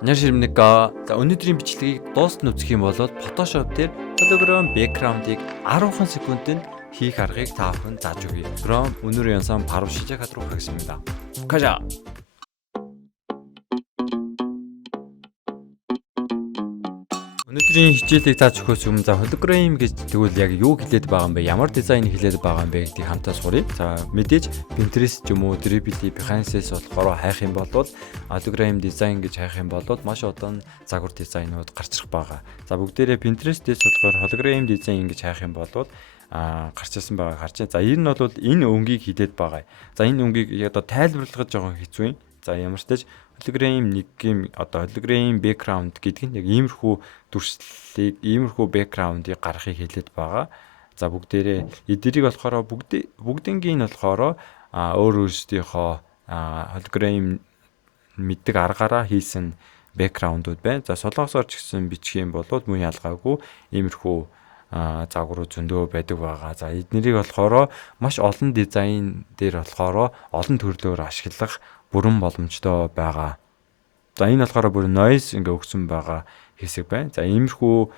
안녕하십니까. 자, өнөөдрийн бичлэгийг дуустал үзэх юм бол Photoshop дээр hologram background-ыг 10хан секундэд хийх аргыг та бүхэн зааж өгье. 그럼 오늘의 영상 바로 시작하도록 하겠습니다. 가자. Өнөөдрийн хичээлийг зааж өгөхөөс өмнө hologram гэж тэгвэл яг юу хэлээд байгаа юм бэ? Ямар дизайн хэлээд байгаа юм бэ гэдгийг хамтаа суръя. За мэдээж Pinterest ч юм уу, Dribbble, Behance-с болохоор хайх юм бол hologram дизайн гэж хайх юм бол маш олон загвар дизайнууд гарч ирэх байгаа. За бүгдээрээ Pinterest-ээс болохоор hologram дизайн гэж хайх юм бол гарч ирсэн байгааг харж байна. За энэ нь бол энэ өнгийг хилээд байгаа. За энэ өнгийг одоо тайлбарлахад жоохон хэцүү юм. За ямар ч тач hologram hologram background гэдэг нь яг иймэрхүү дүрслэлийг, иймэрхүү background-ыг гаргахыг хэлээд байгаа. За бүгдээрээ эдгэрийг болохоор бүгднгийн болохоор өөр өөрсдийнхөө hologram мэддэг аргаараа хийсэн background-ууд байна. За солонгосоор ч гэсэн бичих юм бол мөн ялгаагүй иймэрхүү загварууд зөндөө байдаг байгаа. За эднэрийг болохоор маш олон дизайн дээр болохоор олон төрлөөр ашиглах бүрэн боломжтой байгаа. За энэ болохоор бүр noise ингээ өгсөн байгаа хэсэг байна. За иймэрхүү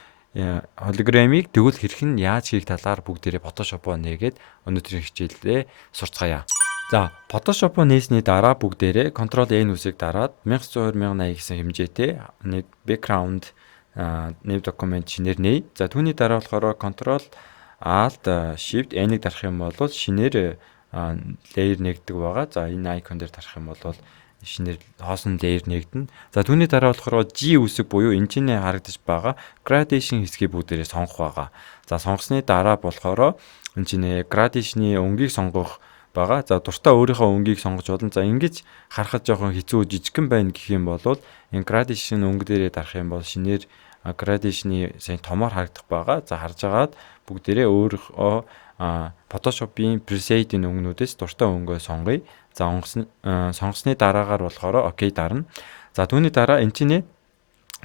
hologram-ыг тэгвэл хэрхэн яаж хийх талаар бүгдээрээ Photoshop-оо нээгээд өнөөдрийн хичээлдээ сурцгаая. За Photoshop-оо нээсний дараа бүгдээрээ Ctrl+N үсэг дараад 1920 1080 гэсэн хэмжээтэй нэг background new document шинээр нээ. За түүний дараа болохоор Ctrl+Alt+Shift+N-ийг дарах юм бол шинээр layer нэгдэг байгаа. За энэ icon дээр дарах юм бол шинээр хоосон layer нэгдэнэ. За түүний дараа болохоор G үсэг буюу энэ чинь харагдаж байгаа gradation хэсгийг бүгдээрээ сонгох байгаа. За сонгосны дараа болохоор энэ чинь gradation-ы өнгийг сонгох байгаа. За дуртай өөрийнхөө өнгийг сонгож болно. За ингэж харахад жоохон хэцүү жижигхэн байна гэх юм бол энэ gradation өнгө дээрээ дарах юм бол шинээр gradation-ы сайн томоор харагдах байгаа. За харж агаад бүгдээрээ өөрийнхөө Photoshop-ийн preset-ийн өнгөнүүдээс дуртай өнгөө сонгоё. За сонгосны дараагаар болохоор OK дарна. За түүний дараа энэ чинь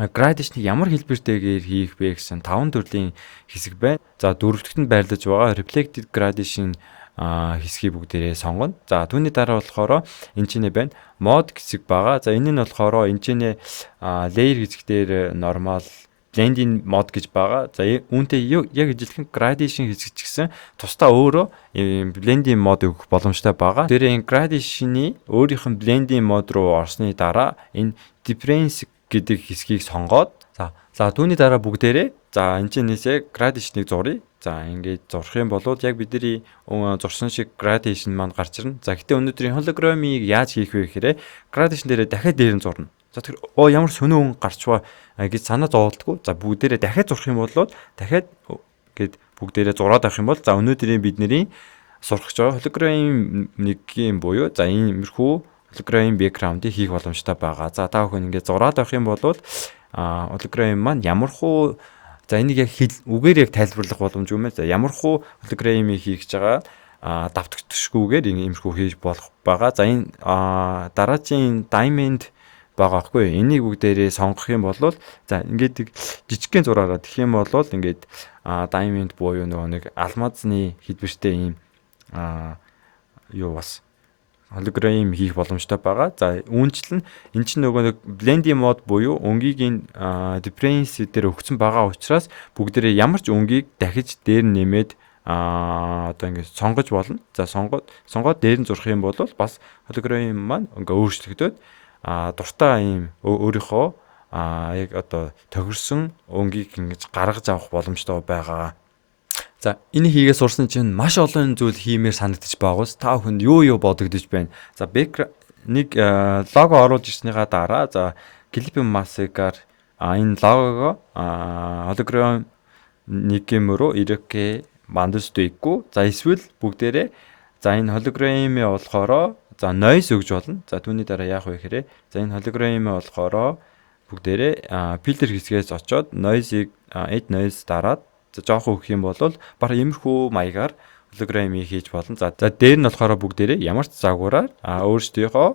gradation ямар хэлбэртэйгээр хийх вэ гэсэн 5 төрлийн хэсэг байна. За дөрөвдөгт нь байрлаж байгаа reflected gradation хэсгийг бүгдээрээ сонгоно. За түүний дараа болохоор энэ чинь байна mode хэсэг байгаа. За энэ нь болохоор энэ чинь layer хэсгээр normal blending mode гэж байгаа. За үүнтэй яг ижилхэн gradation хэсэг ч гэсэн тусдаа өөрөө blending mode өгөх боломжтой байгаа. Тэр энэ gradation-ы өөрийнх нь blending mode руу орсны дараа энэ difference гэдэг хэсгийг сонгоод за түүний дараа бүгдээрээ за энэ чинээсээ gradation-ыг зуръя. За ингээд зурх юм бол яг бидний зурсан шиг gradation маань гарч ирнэ. За гэтээ өнөөдрийн hologram-ыг яаж хийх вэ гэхээр gradation дээрээ дахиад дээр нь зурна. За тэр ямар сонио өнгө гарчваа гэж санаа зовлтгүй. За бүгдээрээ дахиад зурх юм бол дахиад гээд бүгдээрээ зураад авах юм бол за өнөөдрийн бидний сурах гэж байгаа hologram нэгийн буюу за иймэрхүү hologram background-ыг хийх боломжтой байгаа. За та бүхэн ингээд зураад авах юм бол hologram маань ямархуу за энийг яг үгээр яг тайлбарлах боломжгүй мэ. За ямархуу hologram-ыг хийх гэж байгаа давтагдчихгүйгээр иймэрхүү хийж болох байгаа. За энэ дараагийн diamond байгаа байхгүй. Энийг бүгдээрээ сонгох юм бол за ингээд жижигхэн зураараа тэгэх юм бол ингээд diamond буюу нөгөө нэг алмазны хэлбэртэй ийм юу бас hologram хийх боломжтой байгаа. За үүнчлэн эн чинь нөгөө нэг blending mode буюу өнгийн difference дээр өгсөн байгаа учраас бүгдээрээ ямар ч өнгийг дахиж дээр нэмээд одоо ингээд сонгож болно. За сонгоод дээр нь зурх юм бол бас hologram маань ингээ өөрчлөгдөд дуртай ийм өөрийнхөө яг одоо тохирсон өнгийг ингэж гаргаж авах боломжтой байгаа. За энэ хийгээ сурсан чинь маш олон зүйл хиймээр санагдаж байгаас та бүхэнд юу бодогдож байна. За нэг лого оруулж ирснийхаа дараа за clip mask-аар энэ логого hologram нэгэмрөө ирэхээ мандусд ийггүй. За эсвэл бүгдээрээ за энэ hologram-ыг болохоор за noise өгж болно. За түүний дараа яах вэ гэхээр за энэ hologram-ыг болохоор бүгдээрээ filter хэсгээс очоод noise-ийг add noise дараад за жоох өгөх юм бол баг иймэрхүү маягаар hologram-ыг хийж болно. За дээр нь болохоор бүгдээрээ ямар ч загвараар өөрсдийнхөө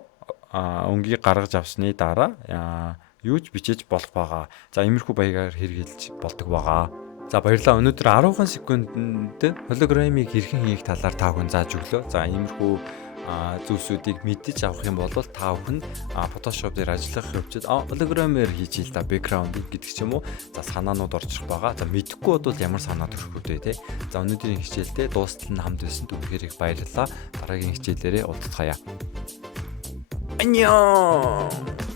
өнгийг гаргаж авсны дараа юу ч бичиж болох байгаа. За иймэрхүү баягаар хэрэгжилж болдог байгаа. За баярлалаа. Өнөөдөр 10 секундэд hologram-ыг хэрхэн хийх талаар та бүхэн зааж өглөө. За иймэрхүү зүйлсүүдийг мэдэж авах юм бол та бүхэн Photoshop дээр ажиллах хөвчөд hologram-ээр хийж ил та background гэдэг ч юм уу. За санаанууд орчих байгаа. За мэдэхгүй бол ямар санаа төрөх үү те. За өнөөдрийн хичээлдээ дуустал нь хамт байсан түбхээр их баярлалаа. Дараагийн хичээлээрээ уулзцаая. Аньян.